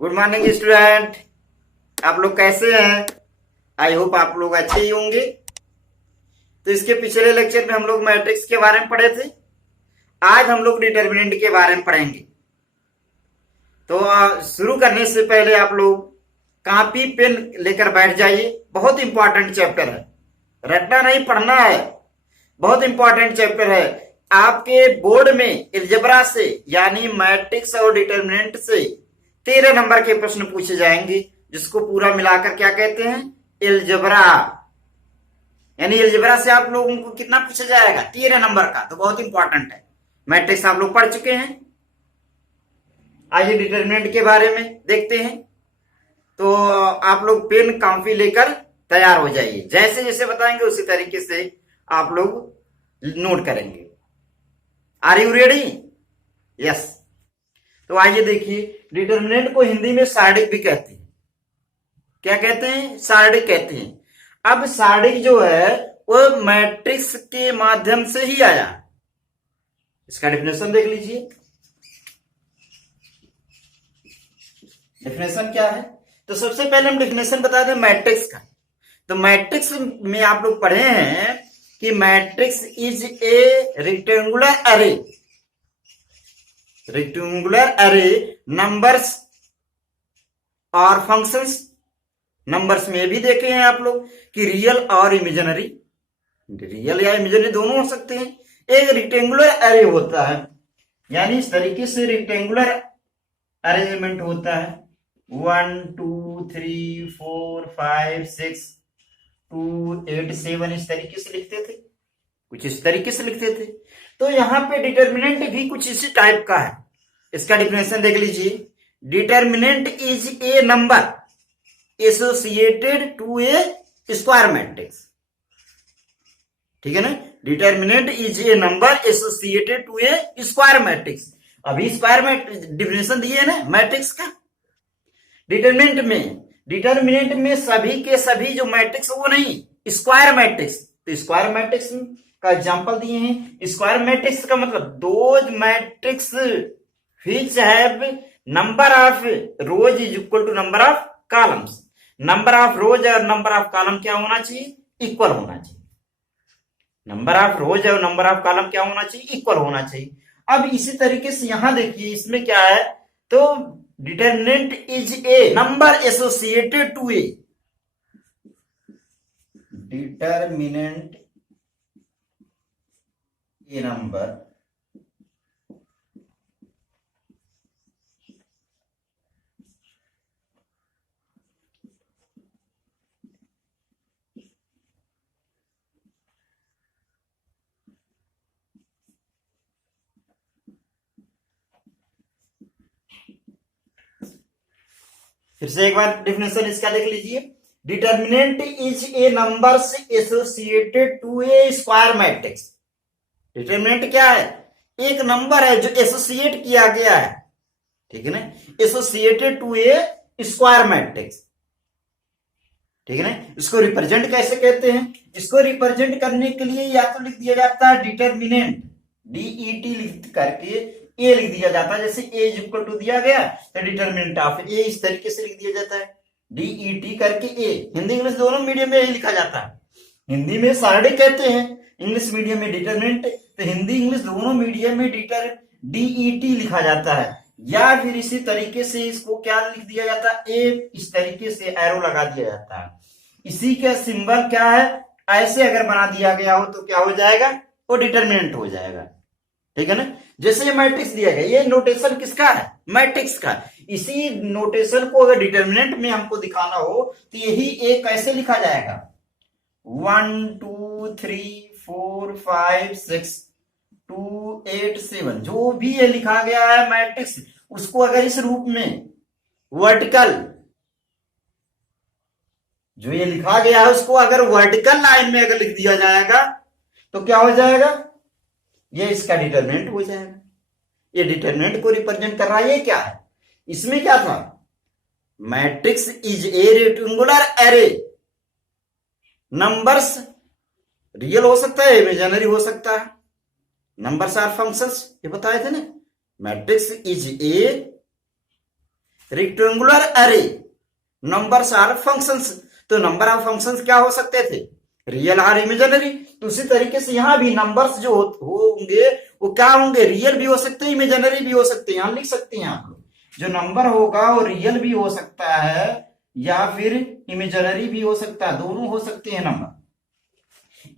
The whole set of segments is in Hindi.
Good morning student. आप लोग कैसे हैं? आई होप आप लोग अच्छे ही होंगे। तो इसके पिछले लेक्चर में हम लोग मैट्रिक्स के बारे में पढ़े थे। आज हम लोग डिटर्मिनेंट के बारे में पढ़ेंगे। तो शुरू करने से पहले आप लोग कॉपी पेन लेकर बैठ जाइए। बहुत इंपॉर्टेंट चैप्टर है, रटना नहीं पढ़ना है। बहुत इंपॉर्टेंट चैप्टर है। आपके बोर्ड में एलजेब्रा से यानी मैट्रिक्स और डिटर्मिनेंट से 13 नंबर के प्रश्न पूछे जाएंगे, जिसको पूरा मिलाकर क्या कहते हैं? एलजेब्रा। यानी एलजेब्रा से आप लोगों को कितना पूछा जाएगा? 13 नंबर का। तो बहुत इंपॉर्टेंट है। मैट्रिक्स आप लोग पढ़ चुके हैं। आइए डिटर्मिनेंट के बारे में देखते हैं। तो आप लोग पेन कॉपी लेकर तैयार हो जाइए। जैसे जैसे बताएंगे उसी तरीके से आप लोग नोट करेंगे। Are you ready? यस। तो आइए देखिए, डिटर्मिनेंट को हिंदी में सारणिक भी कहते हैं। क्या कहते हैं? सारणिक कहते हैं। अब सारणिक जो है वो मैट्रिक्स के माध्यम से ही आया। इसका डेफिनेशन देख लीजिए। डेफिनेशन क्या है? तो सबसे पहले हम डेफिनेशन बता दें मैट्रिक्स का। तो मैट्रिक्स में आप लोग पढ़े हैं कि मैट्रिक्स इज ए रेक्टेंगुलर अरे। रेक्टेंगुलर अरे नंबर्स और फंक्शंस। नंबर्स में भी देखे हैं आप लोग कि रियल और इमेजिनरी। रियल या इमेजिनरी दोनों हो सकते हैं। एक रेक्टेंगुलर अरे होता है, यानी इस तरीके से रेक्टेंगुलर अरेंजमेंट होता है। 1 2 3 4 5 6 2 8 7 इस तरीके से लिखते थे। कुछ इस तरीके से लिखते थे। तो यहां पे डिटर्मिनेंट भी कुछ इसी टाइप का है। इसका डिफिनेशन देख लीजिए। Determinant is a number associated to a square matrix. ठीक है ना? Determinant is a number associated to a square matrix. अभी स्क्वायर में डिफिनेशन दिए है ना मैट्रिक्स का। डिटर्मिनेंट में सभी के सभी जो मैट्रिक्स वो नहीं, स्क्वायर मैट्रिक्स। तो स्क्वायर मैट्रिक्स का एग्जांपल दिए हैं। स्क्वायर मैट्रिक्स का मतलब those matrix which have number of rows is equal to number of columns. Number of rows और नंबर ऑफ कॉलम क्या होना चाहिए? इक्वल होना चाहिए। नंबर ऑफ रोज और नंबर ऑफ कॉलम क्या होना चाहिए? इक्वल होना चाहिए। अब इसी तरीके से यहां देखिए, इसमें क्या है? तो determinant is a number associated to a. Determinant a number फिर से एक बार डिफिनेशन इसका देख लीजिए। Determinant is a numbers associated to a square matrix. Determinant क्या है? एक नंबर है जो एसोसिएट किया गया है। ठीक है ना? Associated to a square matrix. ठीक है ना? इसको रिप्रेजेंट कैसे कहते हैं? इसको रिप्रेजेंट करने के लिए या तो लिख दिया जाता है डिटर्मिनेंट, डीईटी लिख करके ए लिख दिया जाता है। जैसे ए इज इक्वल टू दिया गया तो डिटर्मिनेंट ऑफ ए इस तरीके से लिख दिया जाता है, डीईटी करके ए। हिंदी इंग्लिश दोनों मीडियम में यही लिखा जाता है। हिंदी में सारणिक कहते हैं, इंग्लिश मीडियम में डिटर्मिनेंट। तो हिंदी इंग्लिश दोनों मीडियम में डीईटी लिखा जाता है। या फिर इसी तरीके से इसको क्या लिख दिया जाता है? ए इस तरीके से एरो लगा दिया जाता है। इसी का सिंबल क्या है? ऐसे अगर बना दिया गया हो तो क्या हो जाएगा? वो डिटर्मिनेंट हो जाएगा। ठीक है ना? जैसे ये मैट्रिक्स दिया गया, ये नोटेशन किसका है? मैट्रिक्स का। इसी नोटेशन को अगर डिटर्मिनेंट में हमको दिखाना हो तो यही ए कैसे लिखा जाएगा? 1 2 3 4 5 6 2 8 7 जो भी ये लिखा गया है मैट्रिक्स, उसको अगर इस रूप में वर्टिकल जो ये लिखा गया है उसको अगर वर्टिकल लाइन में अगर लिख दिया जाएगा तो क्या हो जाएगा? ये इसका डिटर्मिनेंट हो जाएगा। ये डिटर्मिनेंट को रिप्रेजेंट कर रहा है। ये क्या है? इसमें क्या था? Matrix is a rectangular array. Numbers real हो सकता है, इमेजिनरी हो सकता है। नंबर्स आर फंक्शंस, ये बताए थे ना। मैट्रिक्स इज ए रेक्टेंगुलर अरे नंबर्स आर फंक्शंस। तो नंबर ऑफ फंक्शंस क्या हो सकते थे, रियल और इमेजिनरी। तो उसी तरीके से यहाँ भी नंबर्स जो होंगे वो क्या होंगे, रियल भी हो सकते हैं, इमेजिनरी भी हो सकते हैं। यहां लिख सकते हैं आप लोग, जो नंबर होगा वो रियल भी हो सकता है या फिर इमेजिनरी भी हो सकता है, दोनों हो सकते हैं number.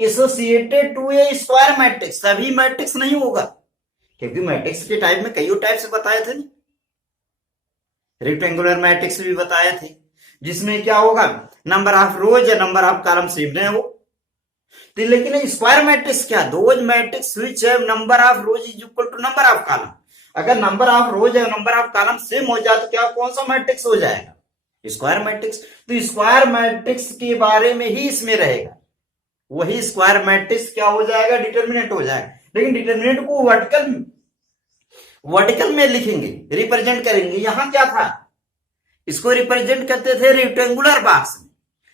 Associated to a square matrix, सभी मैट्रिक्स नहीं होगा, क्योंकि मैट्रिक्स के टाइप में कई टाइप से बताए थे, रेक्टेंगुलर मैट्रिक्स भी बताए थे, जिसमें क्या होगा, नंबर ऑफ रोज या नंबर ऑफ कॉलम सेम नहीं हो। तो लेकिन स्क्वायर मैट्रिक्स क्या, those matrix which have number of rows is equal to number of column. अगर नंबर ऑफ रोज या नंबर ऑफ कॉलम सेम हो जाए तो क्या कौन सा मैट्रिक्स हो जाएगा, स्क्वायर मैट्रिक्स। तो स्क्वायर मैट्रिक्स के बारे में ही इसमें रहेगा, वही स्क्वायर मैट्रिक्स क्या हो जाएगा, डिटर्मिनेंट हो जाएगा। लेकिन डिटर्मिनेंट को वर्टिकल में लिखेंगे, रिप्रेजेंट करेंगे। यहां क्या था, इसको रिप्रेजेंट करते थे रेक्टेंगुलर बॉक्स में,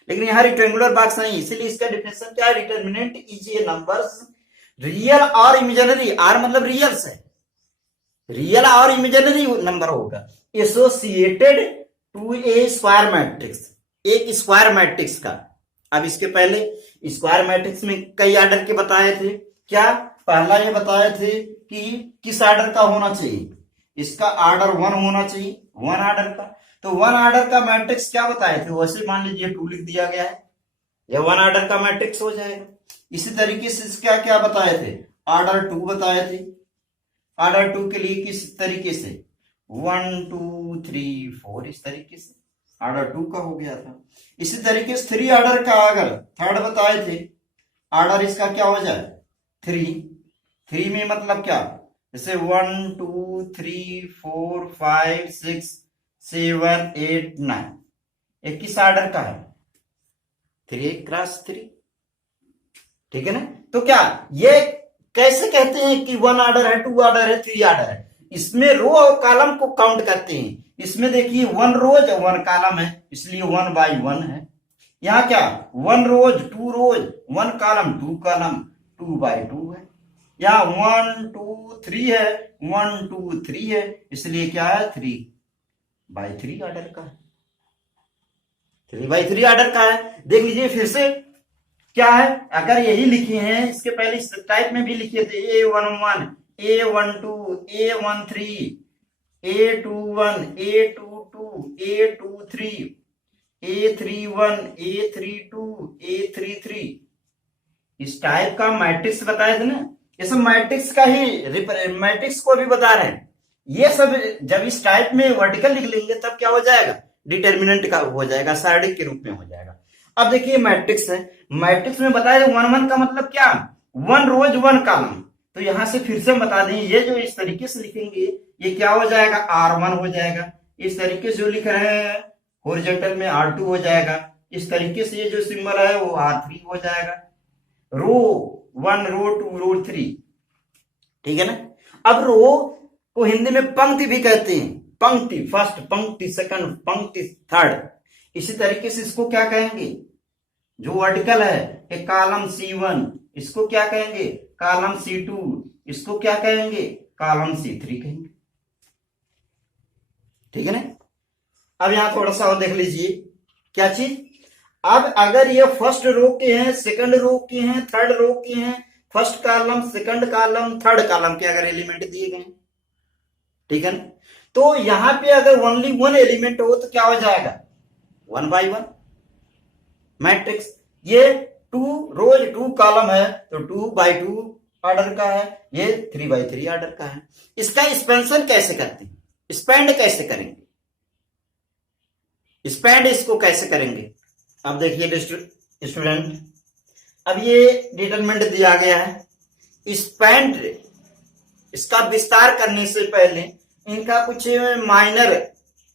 लेकिन यहां रेक्टेंगुलर बॉक्स नहीं, इसीलिए इसका डिफिनेशन क्या है, determinant is a numbers real और इमेजिनरी, आर मतलब रियल्स है, रियल और इमेजिनरी नंबर होगा, associated to a square matrix, एक स्क्वायर मैट्रिक्स का। अब इसके पहले स्क्वायर मैट्रिक्स में कई ऑर्डर के बताए थे, क्या पहला ये बताए थे कि किस ऑर्डर का होना चाहिए, इसका ऑर्डर 1 होना चाहिए, 1 ऑर्डर का। तो 1 ऑर्डर का मैट्रिक्स क्या बताए थे, वैसे मान लीजिए 2 लिख दिया गया है, यह 1 ऑर्डर का मैट्रिक्स हो जाएगा। इसी तरीके से इसका क्या बताए थे, ऑर्डर 2 बताए थे। ऑर्डर 2 के लिए किस तरीके से 1 2 3 4 इस तरीके से ऑर्डर 2 का हो गया था। इसी तरीके से 3 ऑर्डर का अगर थर्ड बताए थे, ऑर्डर इसका क्या हो जाए 3 में मतलब क्या, जैसे 1 2 3 4 5 6 7 8 9, एक किस ऑर्डर का है 3 क्रॉस 3, ठीक है ना। तो क्या ये कैसे कहते हैं कि 1 ऑर्डर है, 2 ऑर्डर है, 3 ऑर्डर है, इसमें रो और कॉलम को काउंट करते हैं। इसमें देखिए 1 रोज 1 कॉलम है, इसलिए 1 बाई 1 है। यहाँ क्या 1 रोज 2 रोज 1 कॉलम 2 कॉलम 2 बाई 2 है। यहाँ 1 2 3 है, 1 2 3 है, इसलिए क्या है 3 बाई 3 ऑर्डर का है, 3 बाई 3 ऑर्डर का है। देख लीजिए फिर से क्या है, अगर यही लिखे हैं, इसके पहले इस टाइप में भी लिखे थे A11 A12 A13 A21 A22 A23 A31 A32 A33, इस टाइप का मैट्रिक्स बताए थे ना, ये सब मैट्रिक्स का ही मैट्रिक्स को भी बता रहे हैं। ये सब जब इस टाइप में वर्टिकल लिख लेंगे तब क्या हो जाएगा, डिटर्मिनेंट का हो जाएगा, सारणी के रूप में हो जाएगा। अब देखिए मैट्रिक्स है, मैट्रिक्स में बताया 1 1 का मतलब क्या, 1 रोज 1 कॉलम। तो यहां से फिर से बता दें, ये जो इस तरीके से लिखेंगे ये क्या हो जाएगा R1 हो जाएगा, इस तरीके से जो लिख रहे हैं हॉरिजॉन्टल में R2 हो जाएगा, इस तरीके से ये जो सिंबल है वो R3 हो जाएगा, रो 1 रो 2 रो 3, ठीक है ना। अब रो को हिंदी में पंक्ति भी कहते हैं, पंक्ति फर्स्ट, पंक्ति सेकंड, पंक्ति थर्ड। इसी तरीके से इसको क्या कहेंगे, जो वर्टिकल है एक कॉलम C1, इसको क्या कहेंगे कॉलम C2, इसको क्या कहेंगे कॉलम C3 कहेंगे, ठीक है ना। अब यहां थोड़ा सा और देख लीजिए क्या चीज, अब अगर ये फर्स्ट रो के हैं, सेकंड रो के हैं, थर्ड रो के हैं, first column second column third column के अगर एलिमेंट दिए गए, ठीक है ना, तो यहां पे अगर ओनली 1 एलिमेंट हो तो क्या हो जाएगा 1 बाई 1 मैट्रिक्स। ये 2 रोज 2 कॉलम है तो 2 बाई 2 ऑर्डर का है, ये 3 बाई 3 ऑर्डर का है। इसका एक्सपेंशन कैसे करते हैं, स्पेंड कैसे करेंगे, स्पेंड इसको कैसे करेंगे। अब देखिए स्टूडेंट, अब ये डिटरमिनेंट दिया गया है, स्पेंड इसका विस्तार करने से पहले इनका कुछ माइनर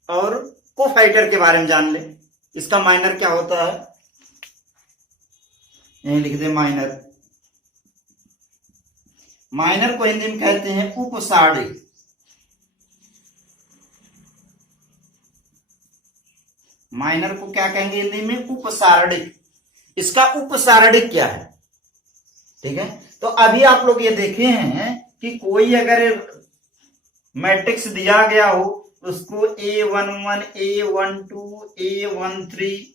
और कोफैक्टर के बारे में जान ले। इसका माइनर क्या होता है, यही लिख दे माइनर, माइनर को हिंदी में कहते हैं उपसारणिक, माइनर को क्या कहेंगे हिंदी में उपसारणिक। इसका उपसारणिक क्या है, ठीक है। तो अभी आप लोग ये देखे हैं कि कोई अगर मैट्रिक्स दिया गया हो, उसको A11 A12 A13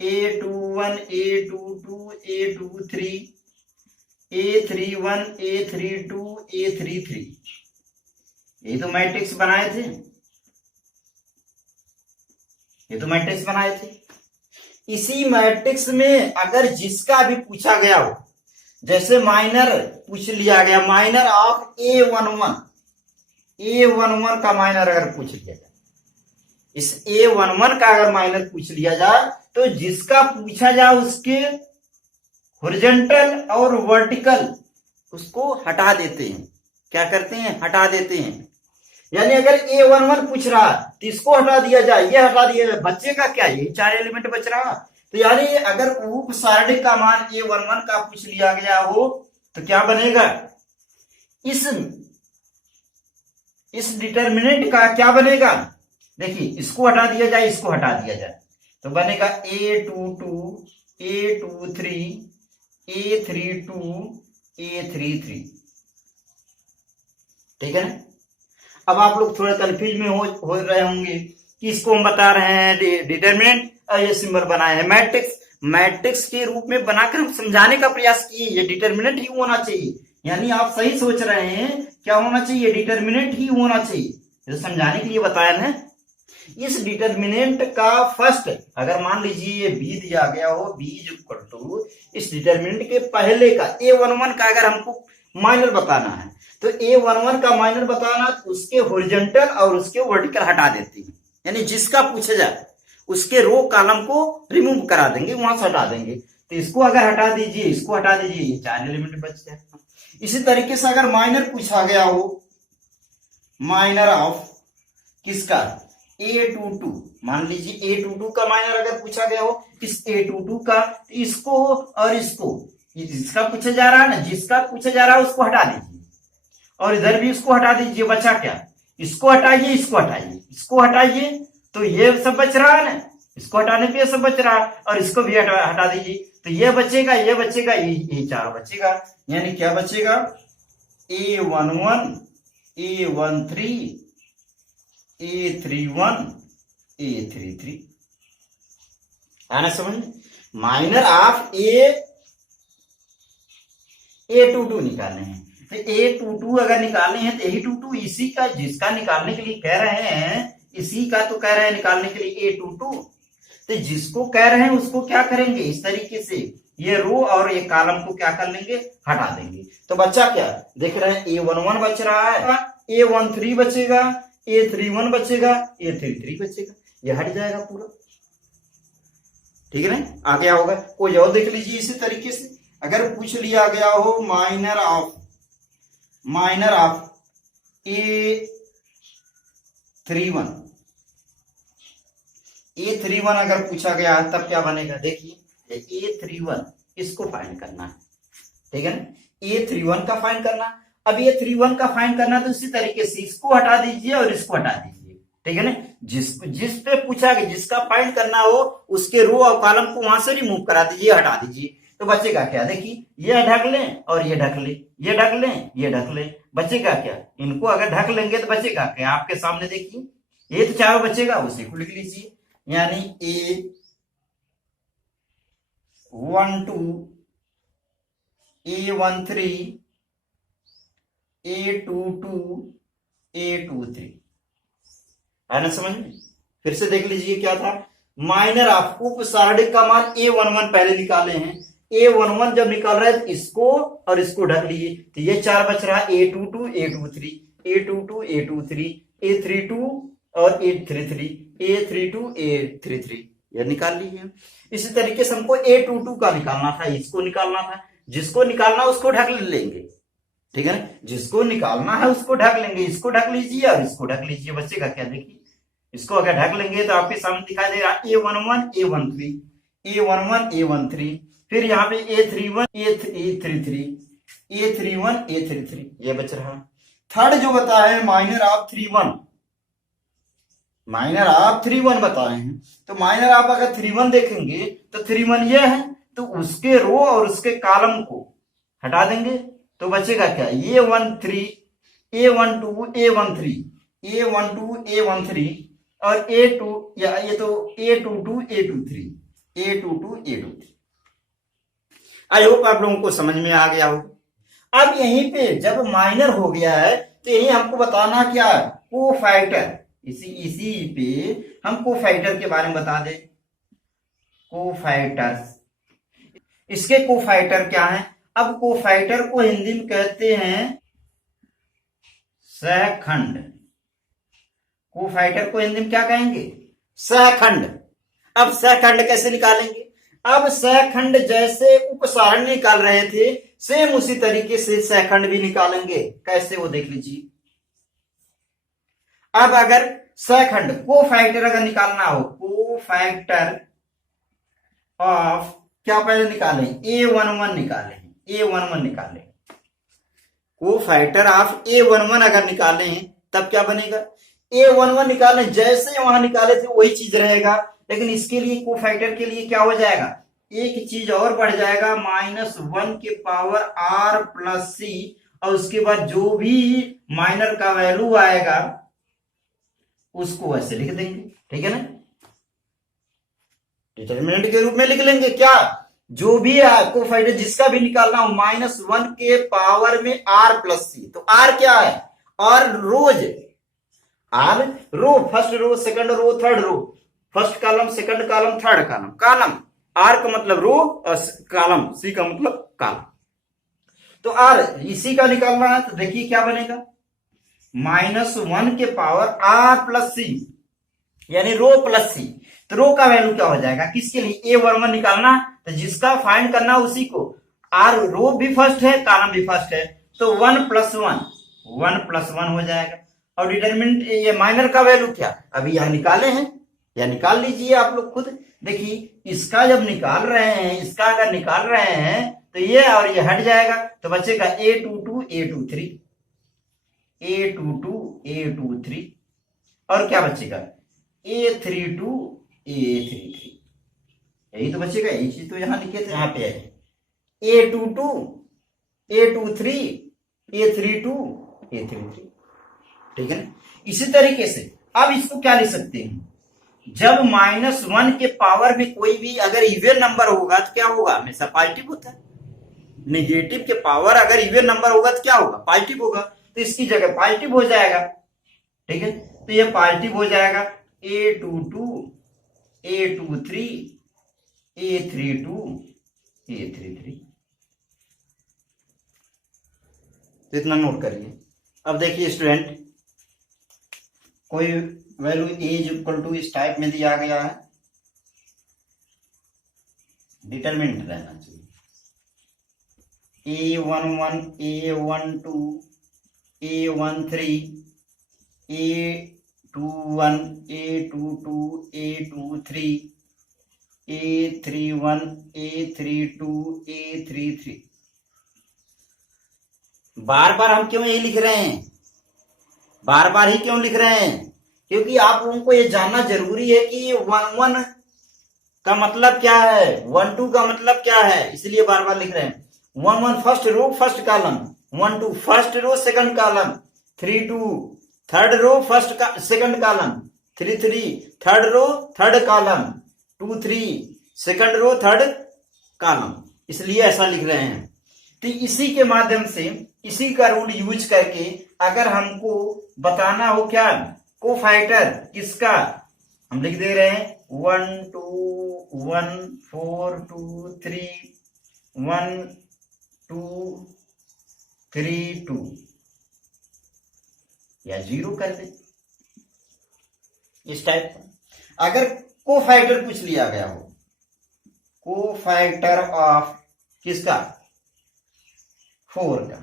A21 A22 A23 A31 A32 A33, ये तो मैट्रिक्स बनाए थे, ये तो मैट्रिक्स बनाए थे। इसी मैट्रिक्स में अगर जिसका भी पूछा गया हो, जैसे माइनर पूछ लिया गया, माइनर ऑफ A11 का माइनर अगर पूछ लिया जाए, इस A11 का अगर माइनर पूछ लिया जाए, तो जिसका पूछा जाए उसके हॉरिजॉन्टल और वर्टिकल उसको हटा देते हैं। क्या करते हैं? हटा देते हैं। यानी अगर A11 पूछ रहा तो इसको हटा दिया जाए, ये हटा दिया जाए, बचेगा क्या? ये 4 एलिमेंट बच रहा। तो यानी अगर उप सारणी का मान A11 का पूछ लिया गया हो तो क्या बनेगा? इस डिटर्मिनेंट का क्या बनेगा? देखिए, इसको हटा दिया जाए, इसको हटा दिया जाए, तो बनेगा A22 A23 A32 A33। ठीक है ना? अब आप लोग थोड़ा कंफ्यूज में हो रहे होंगे कि इसको हम बता रहे हैं डिटरमिनेंट और ये सिंबल बनाए हैं मैट्रिक्स के रूप में बनाकर हम समझाने का प्रयास किए, ये डिटरमिनेंट ही होना चाहिए। यानी आप सही सोच रहे हैं, क्या होना चाहिए? डिटरमिनेंट ही होना चाहिए, तो समझाने के लिए बताया ना। इस डिटरमिनेंट का फर्स्ट, अगर मान लीजिए b दिया गया हो, b इज इक्वल टू इस डिटरमिनेंट के पहले का A11 का अगर हमको माइनर बताना है, तो A11 का माइनर बताना, उसके हॉरिजॉन्टल और उसके वर्टिकल हटा देते हैं। यानी जिसका पूछा जाए उसके रो कॉलम को रिमूव करा देंगे, वहां से हटा देंगे। तो इसको अगर हटा दीजिए, इसको हटा दीजिए, ये 4 एलिमेंट बच जाए। इसी तरीके से अगर माइनर पूछा गया हो, माइनर ऑफ किसका? A22, मान लीजिए A22 का माइनर अगर पूछा गया हो, इस A22 का, इसको और इसको, जिसका पूछा जा रहा है ना, जिसका पूछा जा रहा है उसको हटा दीजिए, और इधर भी इसको हटा दीजिए। बचा क्या? इसको हटाइए, इसको हटाइए, इसको हटाइए, तो ये सब बच रहा है ना, इसको हटाने पे ये सब बच रहा है, और इसको भी हटा दीजिए, तो ये बचेगा, ये बचेगा, ये 4 बचेगा। यानी क्या बचेगा? A11 A13 A31 A33। आना समझ? माइनर ऑफ A22 निकालने हैं, तो A22 अगर निकालने हैं तो A22 इसी का, जिसका निकालने के लिए कह रहे हैं, इसी का तो कह रहे हैं निकालने के लिए A22, तो जिसको कह रहे हैं उसको क्या करेंगे? इस तरीके से ये रो और ये कॉलम को क्या कर लेंगे? हटा देंगे। तो बच्चा क्या देख रहे हैं? A11 बच रहा है, A13 बचेगा, A31 बचेगा, A33 बचेगा, ये हट जाएगा पूरा। ठीक है ना? आगे होगा कोई और देख लीजिए। इसी तरीके से अगर पूछ लिया गया हो माइनर ऑफ A31 अगर पूछा गया है तब क्या बनेगा? देखिए, A31 इसको फाइंड करना है। ठीक है ना? A31 का फाइंड करना। अब A31 का फाइंड करना तो इसी तरीके से इसको हटा दीजिए और इसको हटा दीजिए। ठीक है ना? जिस पे पूछा गया, जिसका फाइंड करना हो, उसके रो और कॉलम को वहां से रिमूव करा दीजिए, हटा दीजिए, तो बचेगा क्या? देखिए, ये ढक लें और ये ढक ले, ये ढक लें, ये ढक ले, बचेगा क्या? इनको अगर ढक लेंगे तो बचेगा क्या? आपके सामने देखिए, ये तो 4 बचेगा, उसी को लिख लीजिए। यानी A12 A13 A22 A23। है ना समझ में? फिर से देख लीजिए क्या था? माइनर ऑफ उप सारणी का मान A11 पहले निकाले हैं। A11 जब निकाल रहे हैं तो इसको और इसको ढक लिए, तो ये 4 बच रहा है, A22 A23 A22 A23 A32 और A33 A32 A33, ये निकाल लीजिए। इसी तरीके से हमको A22 का निकालना था, इसको निकालना था, जिसको निकालना उसको ढक लेंगे। ठीक है ना? जिसको निकालना है उसको ढक लेंगे, इसको ढक लीजिए और इसको ढक लीजिए, बचेगा क्या? देखिए, इसको अगर ढक लेंगे तो आपके सामने दिखाई दे रहा A11 A13 A11 A13, फिर यहाँ पे A31 A33 A31 A33, ये बच रहा। थर्ड जो बताया है माइनर ऑफ 31, माइनर ऑफ 31 बताए हैं, तो माइनर आप अगर 31 देखेंगे तो 31 ये है, तो उसके रो और उसके कॉलम को हटा देंगे, तो बचेगा क्या? A13 A12 A13 A12 A13 और A2 या ये तो A22 A23 A22 A23। I hope आप लोगों को समझ में आ गया हो। अब यहीं पे जब माइनर हो गया है तो यही हमको बताना क्या, कोफैक्टर। इसी पे हम कोफैक्टर के बारे में बता दें। कोफैक्टर्स, इसके कोफैक्टर क्या है? अब कोफैक्टर को हिंदी में कहते हैं सहखंड। कोफैक्टर को हिंदी में क्या कहेंगे? सहखंड। अब सहखंड कैसे निकालेंगे? अब सहखंड जैसे उपसारण निकाल रहे थे सेम उसी तरीके से सहखंड भी निकालेंगे। कैसे वो देख लीजिए। अब अगर सहखंड कोफैक्टर अगर निकालना हो, कोफैक्टर ऑफ क्या पहले निकालें? A11 निकालें, A11 निकालें। कोफैक्टर ऑफ A11 अगर निकालें तब क्या बनेगा? A11 निकालें, जैसे वहां निकाले थे वही चीज रहेगा, लेकिन इसके लिए कोफैक्टर के लिए क्या हो जाएगा? एक चीज और बढ़ जाएगा, -1 के पावर R प्लस C, और उसके बाद जो भी माइनर का वैल्यू आएगा उसको ऐसे लिख देंगे। ठीक है ना? डिटरमिनेंट के रूप में लिख लेंगे क्या? जो भी कोफैक्टर जिसका भी निकालना हो, -1 के पावर में R प्लस C। तो R क्या है? और rows, R row, first row, second row, third row, first column, second column, third column. Column R का मतलब रो और कॉलम C का मतलब कॉलम। तो R इसी का निकालना है, तो देखिए क्या बनेगा? -1 के पावर R प्लस C, यानी रो प्लस C। तो रो का वैल्यू क्या हो जाएगा? किसके लिए? A11 निकालना, तो जिसका फाइंड करना उसी को। R रो भी फर्स्ट है, कॉलम भी फर्स्ट है, तो 1 प्लस 1 हो जाएगा। और डिटरमिनेंट ये माइनर का वैल्यू क्या अभी यहां निकाले हैं, या निकाल लीजिए आप लोग खुद। देखिए इसका जब निकाल रहे हैं, इसका अगर निकाल रहे हैं तो ये और ये हट जाएगा, तो बचेगा A22 A23 A22 A23, और क्या बचेगा? A32 A33। यही तो बचेगा, यही चीज तो यहां लिखे थे, यहां पे है A22 A23 A32 A33। ठीक है ना? इसी तरीके से अब इसको क्या लिख सकते हैं? जब -1 के पावर में कोई भी अगर इवन नंबर होगा तो क्या होगा? हमेशा पॉजिटिव होता है। नेगेटिव के पावर अगर इवन नंबर होगा तो क्या होगा? पॉजिटिव होगा। तो इसकी जगह पॉजिटिव हो जाएगा। ठीक है? तो ये पॉजिटिव हो जाएगा। A22 A23 A32 A33। तो इतना नोट करिए। अब देखिए स्टूडेंट, कोई वैल्यू इज इक्वल टू इस टाइप में दिया गया है, डिटरमिनेंट रहना चाहिए। A11 A12 A13 A21 A22 A23 A31 A32 A33। बार बार हम क्यों यही लिख रहे हैं? बार बार ही क्यों लिख रहे हैं? क्योंकि आप लोगों को ये जानना जरूरी है कि 11 का मतलब क्या है, 12 का मतलब क्या है, इसलिए बार बार लिख रहे हैं। 11 first row first column, 12 first row second column, 32 third row first second column, 33 third row third column, 23 second row third column, इसलिए ऐसा लिख रहे हैं। तो इसी के माध्यम से, इसी का रूल यूज करके अगर हमको बताना हो क्या कोफैक्टर किसका, हम लिख दे रहे हैं 1 2 1 4 2 3 1 2 3 2, या 0 कर दे इस टाइप का। अगर कोफैक्टर पूछ लिया गया हो, कोफैक्टर ऑफ किसका? 4 का,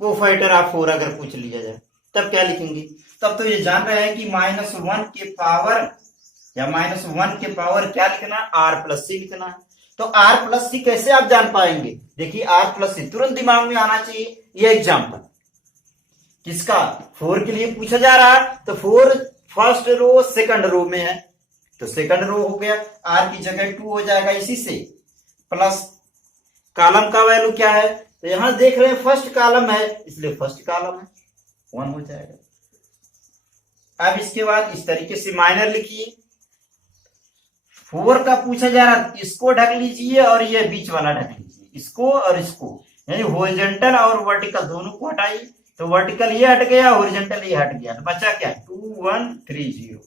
कोफैक्टर ऑफ 4 अगर पूछ लिया जाए तब क्या लिखेंगे? तब तो ये जान रहे हैं कि -1 के पावर या -1 के पावर क्या लिखना है? R प्लस C लिखना है। तो R प्लस C कैसे आप जान पाएंगे? देखिए R प्लस C तुरंत दिमाग में आना चाहिए। ये एग्जाम्पल किसका? 4 के लिए पूछा जा रहा है, तो 4 फर्स्ट रो सेकंड रो में है, तो सेकंड रो हो गया, R की जगह 2 हो जाएगा, इसी से प्लस कॉलम का वैल्यू क्या है? तो यहां देख रहे हैं फर्स्ट कॉलम है, इसलिए फर्स्ट कॉलम है 1 हो जाएगा। अब इसके बाद इस तरीके से माइनर लिखिए। 4 का पूछा जा रहा, इसको ढक लीजिए और ये बीच वाला ढक लीजिए, इसको और इसको, यानी हॉरिजॉन्टल और वर्टिकल दोनों को हटाइए। तो वर्टिकल ये हट गया, हॉरिजॉन्टल ये हट गया, तो बचा क्या 2130,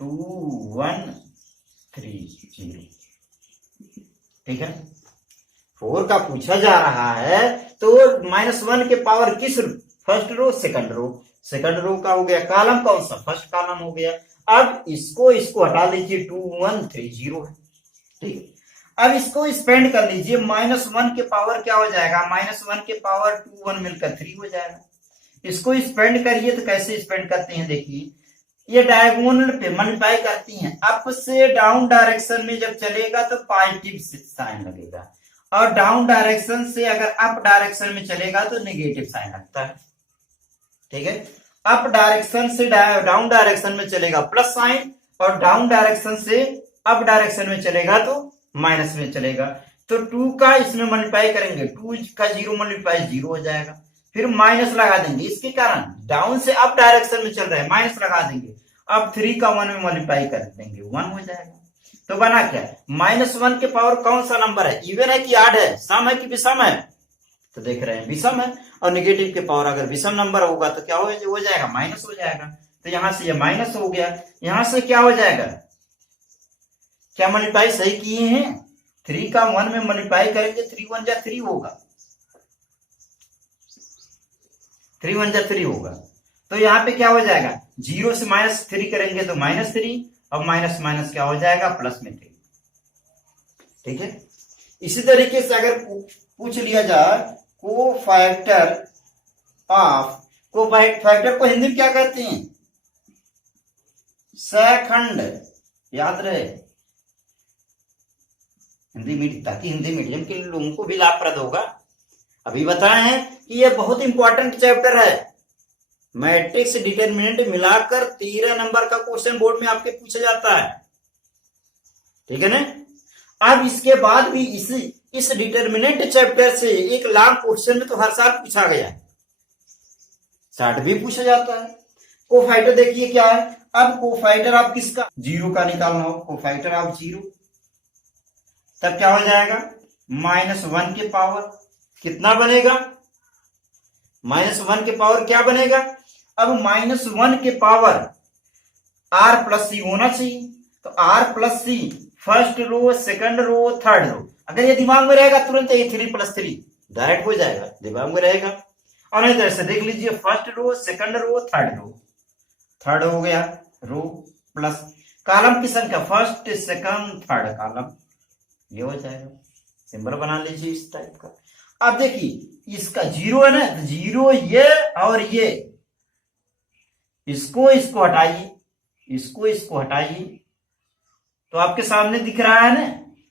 2130। ठीक है, 4 का पूछा जा रहा है तो -1 के पावर किस first row second row, second row का हो गया, कॉलम कौन सा फर्स्ट कॉलम हो गया। अब इसको हटा लीजिए, 2130 है। ठीक है, अब इसको स्पेंड कर लीजिए, -1 के पावर क्या हो जाएगा, -1 के पावर 21 मिलकर 3 हो जाएगा। इसको स्पेंड करिए तो कैसे स्पेंड करते हैं, देखिए ये डायगोनल पे मल्टीप्लाई करती हैं, अप से डाउन डायरेक्शन में जब चलेगा तो पॉजिटिव साइन लगेगा, और डाउन डायरेक्शन से अगर अप डायरेक्शन में चलेगा तो नेगेटिव साइन लगता है। ठीक है, अप डायरेक्शन से डाउन डायरेक्शन में चलेगा प्लस साइन, और डाउन डायरेक्शन से अप डायरेक्शन में चलेगा तो माइनस में चलेगा। तो 2 का इसमें मल्टीप्लाई करेंगे, 2 का 0 मल्टीप्लाई 0 हो जाएगा, फिर माइनस लगा देंगे, इसके कारण डाउन से अप डायरेक्शन में चल रहा है, माइनस लगा देंगे। अब 3 का 1 में मल्टीप्लाई कर देंगे, 1 हो जाएगा। तो बना क्या, -1 के पावर कौन सा नंबर है, इवन है कि ऑड है, सम है कि विषम है, तो देख रहे हैं विषम है। और नेगेटिव के पावर अगर विषम नंबर होगा तो क्या हो जाएगा, माइनस हो जाएगा। तो यहां से ये माइनस हो गया, यहां से क्या हो जाएगा, क्या मल्टीप्लाई सही किए हैं, 3 का 1 में मल्टीप्लाई करेंगे, 3 1 जा 3 होगा, 3 1 जा 3 होगा। तो यहाँ पे क्या हो जाएगा, 0 से -3 करेंगे तो -3, और माइनस माइनस क्या हो जाएगा, प्लस में 3। ठीक है, इसी तरीके से अगर पूछ लिया जाए कोफैक्टर ऑफ, कोफैक्टर को हिंदी में क्या कहते हैं, सहखंड, याद रहे हिंदी मीडियम, ताकि हिंदी मीडियम के लोगों को भी लाभप्रद होगा। अभी बताए हैं कि यह बहुत इंपॉर्टेंट चैप्टर है, मैट्रिक्स डिटरमिनेंट मिलाकर 13 नंबर का क्वेश्चन बोर्ड में आपके पूछा जाता है। ठीक है ना, अब इसके बाद भी इस डिटरमिनेंट चैप्टर से एक लॉन्ग क्वेश्चन में तो हर साल पूछा गया है, शॉर्ट भी पूछा जाता है। कोफैक्टर देखिए क्या है, अब कोफैक्टर आप किसका, 0 का निकालना हो, कोफैक्टर ऑफ 0, तब क्या हो जाएगा, -1 के पावर कितना बनेगा, -1 के पावर क्या बनेगा, अब -1 के पावर r+c होना चाहिए, तो r+c first row, second row, third row, अगर ये दिमाग में रहेगा तुरंत ये 3 + 3 डायरेक्ट हो जाएगा, दिमाग में रहेगा। और इधर से देख लीजिए, first row, second row, third row, third हो गया रो प्लस कॉलम की संख्या, फर्स्ट सेकंड थर्ड कॉलम, ये हो जाएगा। सिंबल बना लीजिए इस टाइप का। अब देखिए इसका 0 है ना, 0 ये और ये, इसको हटाइए, इसको हटाइए, तो आपके सामने दिख रहा है ना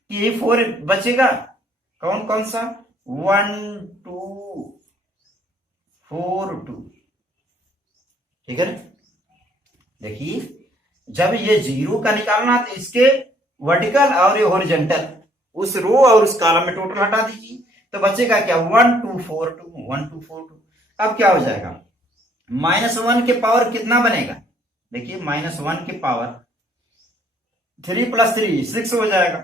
कि ये 4 बचेगा, कौन कौन सा, 1 2 4 2। ठीक है ना, देखिए जब ये 0 का निकालना तो इसके वर्टिकल और ये हॉरिजॉन्टल, उस रो और उस कॉलम में टोटल हटा दीजिए, तो बचेगा क्या, 1 2 4 2, 1 2 4 2। अब क्या हो जाएगा, -1 के पावर कितना बनेगा, देखिए -1 के पावर 3 + 3 6 हो जाएगा।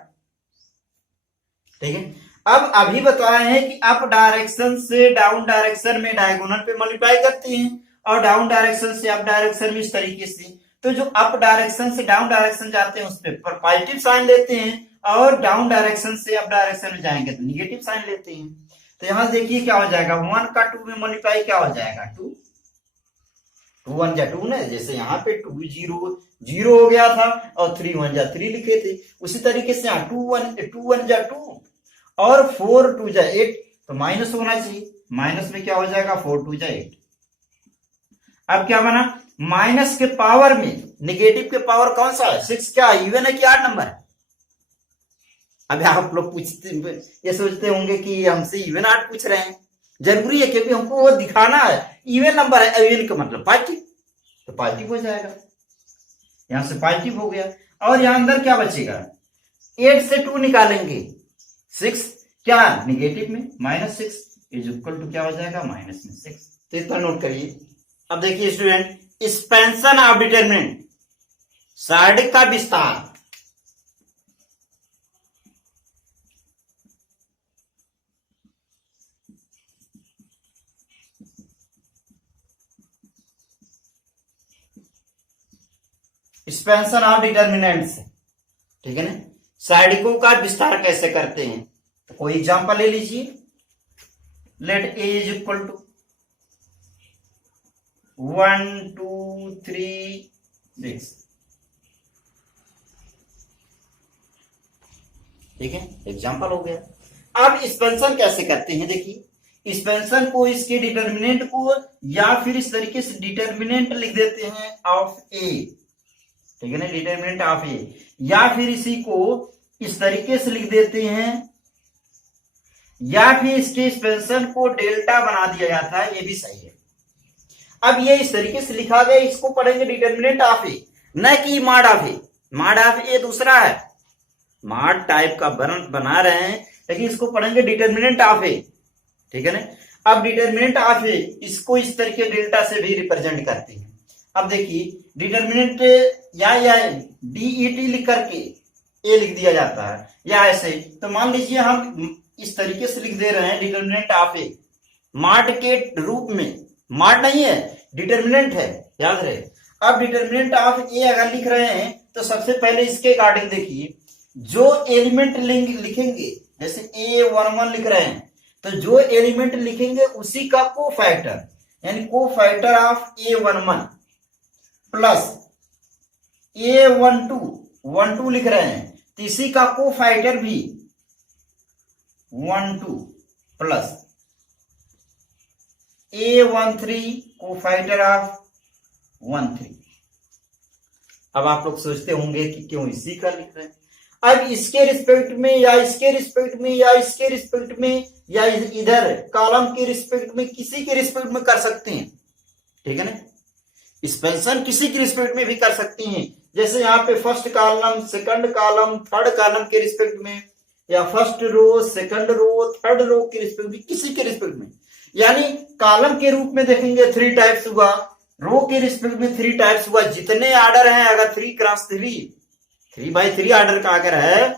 ठीक है, अब अभी बताए हैं कि अप डायरेक्शन से डाउन डायरेक्शन में डायगोनल पे मल्टीप्लाई करते हैं, और डाउन डायरेक्शन से अप डायरेक्शन में इस तरीके से। तो जो अप डायरेक्शन से डाउन डायरेक्शन जाते हैं उस पर पॉजिटिव साइन लेते हैं, और डाउन डायरेक्शन से अप डायरेक्शन में जाएंगे तो निगेटिव साइन लेते हैं। तो यहां देखिए क्या हो जाएगा, 1 का 2 में मल्टीप्लाई क्या हो जाएगा, 2 2 1 जा 2 ना, जैसे यहाँ पे 2 0 हो गया था और 3 1 जा 3 लिखे थे, उसी तरीके से यहाँ 2 1 जा 2 और 4 2 जा 8, तो माइनस होना चाहिए, माइनस में क्या हो जाएगा, 4 2 जा 8। अब क्या बना, माइनस के पावर में निगेटिव के पावर कौन सा है, 6, क्या इवन है कि ऑड नंबर है। अब आप लोग पूछते, ये सोचते होंगे कि हमसे इवन ऑड पूछ रहे हैं, जरूरी है क्योंकि हमको वो दिखाना है, इवन नंबर है, इवन का मतलब पॉजिटिव, तो पॉजिटिव हो जाएगा, यहां से पॉजिटिव हो गया। और यहां अंदर क्या बचेगा, 8 से 2 निकालेंगे, 6 क्या निगेटिव में, -6 इज इक्वल टू क्या हो जाएगा, -6। तो इतना नोट करिए। अब देखिए स्टूडेंट, एक्सपेंशन ऑफ डिटरमिनेंट, शारीरिक का विस्तार। एक्सपेंशन ऑफ डिटरमिनेंट्स, ठीक है ना, शारीरिकों का विस्तार कैसे करते हैं। तो कोई एग्जांपल ले लीजिए। Let A is equal to 1 2 3 6, ठीक है, एग्जांपल हो गया। अब एक्सपेंशन कैसे करते हैं, देखिए एक्सपेंशन को इसके डिटरमिनेंट को या फिर इस तरीके से डिटरमिनेंट लिख देते हैं ऑफ ए, ठीक है ना, डिटरमिनेंट ऑफ ए, या फिर इसी को इस तरीके से लिख देते हैं, या फिर इसके एक्सपेंशन को डेल्टा बना दिया जाता है, ये भी सही है। अब ये इस तरीके से लिखा गया, इसको पढ़ेंगे डिटरमिनेंट ऑफ ए, न कि mod of A. Mod of A दूसरा है, मॉड टाइप का बना रहे हैं, लेकिन इसको पढ़ेंगे डिटरमिनेंट ऑफ ए, ठीक है ना। अब डिटरमिनेंट ऑफ ए इसको इस तरीके डेल्टा से भी रिप्रेजेंट करते हैं। अब देखिए डिटरमिनेंट या डीईटी लिख करके ए लिख दिया जाता है, या ऐसे। तो मान लीजिए हम इस तरीके से लिख दे रहे हैं डिटरमिनेंट ऑफ ए, मॉड के रूप में, मॉड नहीं है, डिटरमिनेंट है, याद रहे। अब डिटरमिनेंट ऑफ ए अगर लिख रहे हैं तो सबसे पहले इसके अकॉर्डिंग देखिए, जो एलिमेंट लिखेंगे, जैसे A11 लिख रहे हैं, तो जो एलिमेंट लिखेंगे उसी का कोफैक्टर, यानी cofactor of A11 plus A12 लिख रहे हैं, तो इसी का कोफैक्टर भी 12 प्लस A13 कोफैक्टर ऑफ 13। अब आप लोग सोचते होंगे कि क्यों इसी का लिख रहे हैं। अब इसके रिस्पेक्ट में या इसके रिस्पेक्ट में या इसके रिस्पेक्ट में या इधर कॉलम के रिस्पेक्ट में, किसी के रिस्पेक्ट में कर सकते हैं, ठीक है ना। एक्सपेंशन किसी के रिस्पेक्ट में भी कर सकती हैं, जैसे यहाँ पे first column, second column, third column के रिस्पेक्ट में, या first row, second row, third row के रिस्पेक्ट में, किसी के रिस्पेक्ट में। यानी कॉलम के रूप में देखेंगे 3 टाइप्स हुआ, रो के रिस्पेक्ट में 3 टाइप्स हुआ। जितने आर्डर हैं, अगर 3 क्रॉस 3 बाई 3 आर्डर का अगर है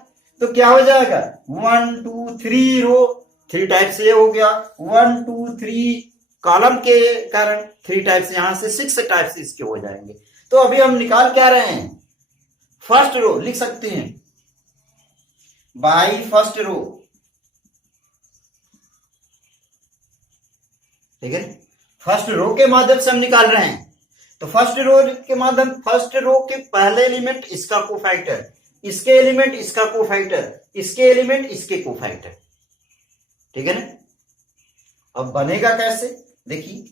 तो क्या हो जाएगा, 1 2 3 रो, 3 टाइप से हो गया, 1 2 3 कॉलम के कारण 3 टाइप से, यहां से 6 टाइप से इसके हो जाएंगे। तो अभी हम निकाल क्या रहे हैं, फर्स्ट रो लिख सकते हैं बाई फर्स्ट रो, ठीक है, फर्स्ट रो के माध्यम से हम निकाल रहे हैं। तो फर्स्ट रो के माध्यम, फर्स्ट रो के पहले एलिमेंट इसका कोफैक्टर, इसके एलिमेंट इसका कोफैक्टर, इसके एलिमेंट इसके कोफैक्टर, ठीक है ना। अब बनेगा कैसे, देखिए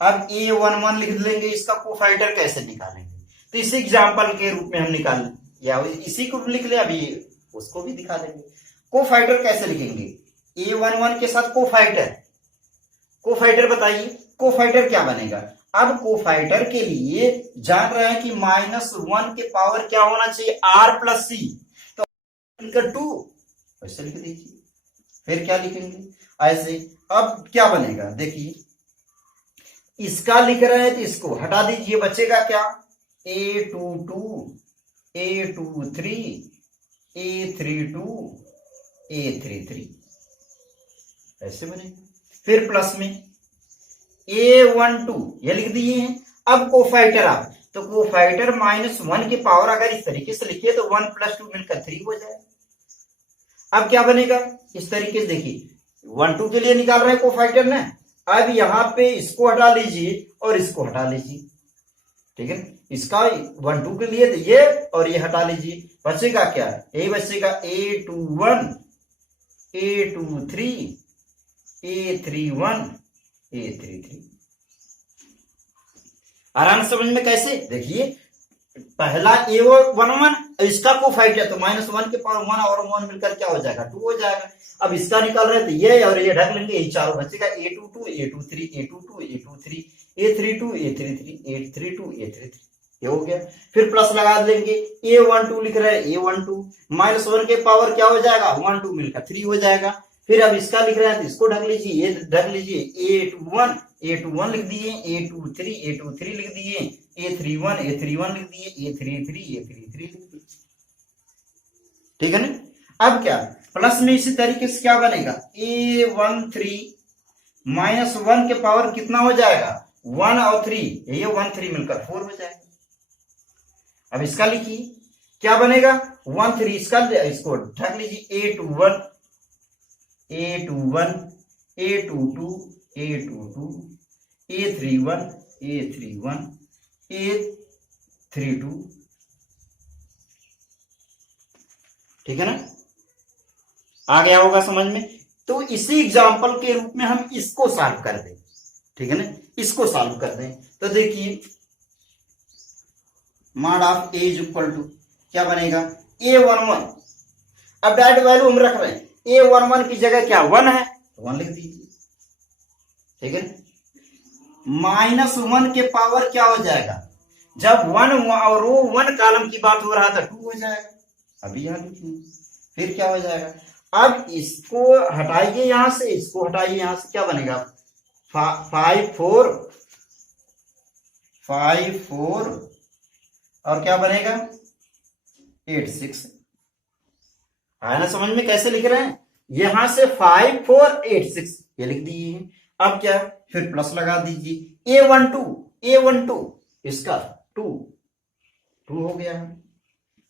अब A11 लिख लेंगे, इसका कोफैक्टर कैसे निकालेंगे, तो इसी एग्जांपल के रूप में हम निकाल, या इसी को लिख ले, अभी उसको भी दिखा देंगे। कोफैक्टर कैसे लिखेंगे, A11 के साथ कोफैक्टर, कोफैक्टर बताइए कोफैक्टर क्या बनेगा। अब कोफैक्टर के लिए जान रहे हैं कि -1 के पावर क्या होना चाहिए, R प्लस C, तो 2 वैसे लिख दीजिए। फिर क्या लिखेंगे ऐसे। अब क्या बनेगा, देखिए इसका लिख रहे हैं तो इसको हटा दीजिए, बचेगा क्या, A22 A23 A32 A33, ऐसे बनेगा। फिर प्लस में A12 ये लिख दिए हैं। अब कोफैक्टर आप, तो कोफैक्टर -1 के पावर अगर इस तरीके से लिखिए तो 1 + 2 मिलकर 3 हो जाए। अब क्या बनेगा, इस तरीके से देखिए 1 2 के लिए निकाल रहे हैं कोफैक्टर ना। अब यहां पे इसको हटा लीजिए और इसको हटा लीजिए, ठीक है, इसका 1 2 के लिए तो ये और ये हटा लीजिए, बचेगा क्या, यही बचेगा A21 A23 A31 A33। आराम से समझ में कैसे, देखिए पहला A11 इसका कोफैक्टर, तो -1 के पावर 1 और 1 मिलकर क्या हो जाएगा, 2 हो जाएगा। अब इसका निकाल रहे तो ये और ये ढक लेंगे, ये चारों बचेगा A22 A23 A22 A23 A32 A33 A32 A33, ये हो गया। फिर प्लस लगा लेंगे, A12 लिख रहे हैं A12 -1 के पावर क्या हो जाएगा 1 2 मिलकर 3 हो जाएगा। फिर अब इसका लिख रहे हैं तो इसको ढक लीजिए, ये ढक लीजिए, A21 लिख दिए, A23 लिख दिए, A31 लिख दिए, A33 लिख दिए। ठीक है ना। अब क्या प्लस में इसी तरीके से क्या बनेगा, A13 -1 के पावर कितना हो जाएगा, 1 और 3, ये 1 3 मिलकर 4 हो जाएगा। अब इसका लिखिए क्या बनेगा, 1 3, इसको ढक लीजिए, A21 A22 A31 A32। ठीक है ना, आ गया होगा समझ में। तो इसी एग्जाम्पल के रूप में हम इसको सॉल्व कर दें। ठीक है ना, इसको सॉल्व कर दें तो देखिए mod of A is equal to क्या बनेगा, A11। अब डायरेक्ट वैल्यू हम रख रहे हैं, A11 की जगह क्या 1 है, 1 लिख दीजिए। ठीक है, -1 के पावर क्या हो जाएगा, जब 1 और रो 1 कॉलम की बात हो रहा था 2 हो जाएगा। अभी यहां लिखिए, फिर क्या हो जाएगा, अब इसको हटाइए यहां से, इसको हटाइए यहां से, क्या बनेगा 5 4 और क्या बनेगा 8 6। है ना समझ में कैसे लिख रहे हैं, यहां से 5 4 8 6 ये लिख दिए। अब क्या, फिर प्लस लगा दीजिए, A12 इसका 2 हो गया।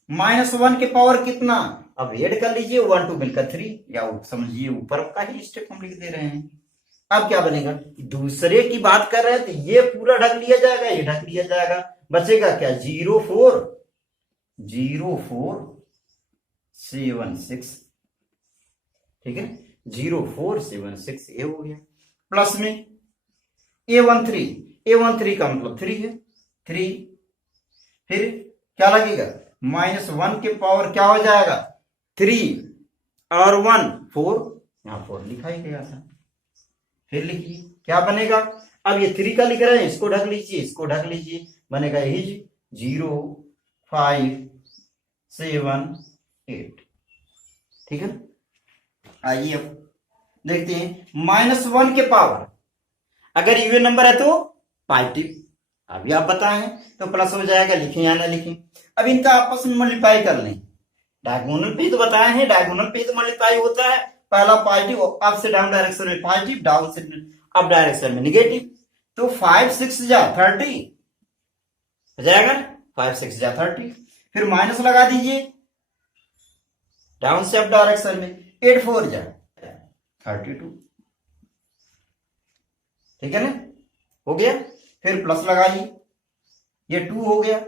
-1 के पावर कितना, अब ऐड कर लीजिए, 1 2 मिलकर 3, या समझिए ऊपर का ही स्टेप हम लिख दे रहे हैं। अब क्या बनेगा, दूसरे की बात कर रहे हैं तो ये पूरा ढक लिया जाएगा, ये ढक लिया जाएगा, बचेगा क्या 0 4 7 6। ठीक है, 0 4 7 6 ये हो गया। प्लस में A13 का मतलब 3 है, 3, फिर क्या लगेगा, -1 के पावर क्या हो जाएगा 3 और 1 4, यहां 4 लिखा ही गया था। फिर लिखिए क्या बनेगा, अब ये 3 का लिख रहे हैं, इसको ढक लीजिए, इसको ढक लीजिए, बनेगा यही 0 5 7 8। ठीक है, आइए अब देखते हैं -1 के पावर, अगर इवन नंबर है तो पॉजिटिव, अभी आप बताएं तो प्लस हो जाएगा, लिखें या ना लिखें। अब इनका आपस में मल्टीप्लाई कर लें, डायगोनल पे तो बताए हैं, डायगोनल पे तो मल्टीप्लाई होता है, पहला पॉजिटिव, अप से डाउन डायरेक्शन में पॉजिटिव, डाउन से अप डायरेक्शन में नेगेटिव, तो 5 6 जा 30 हो जाएगा, 5 6 जा 30, फिर माइनस लगा दीजिए डाउन से अप डायरेक्शन में, 8 4 जा 32। ठीक है ना, हो गया, फिर प्लस लगाइए, ये 2 हो गया।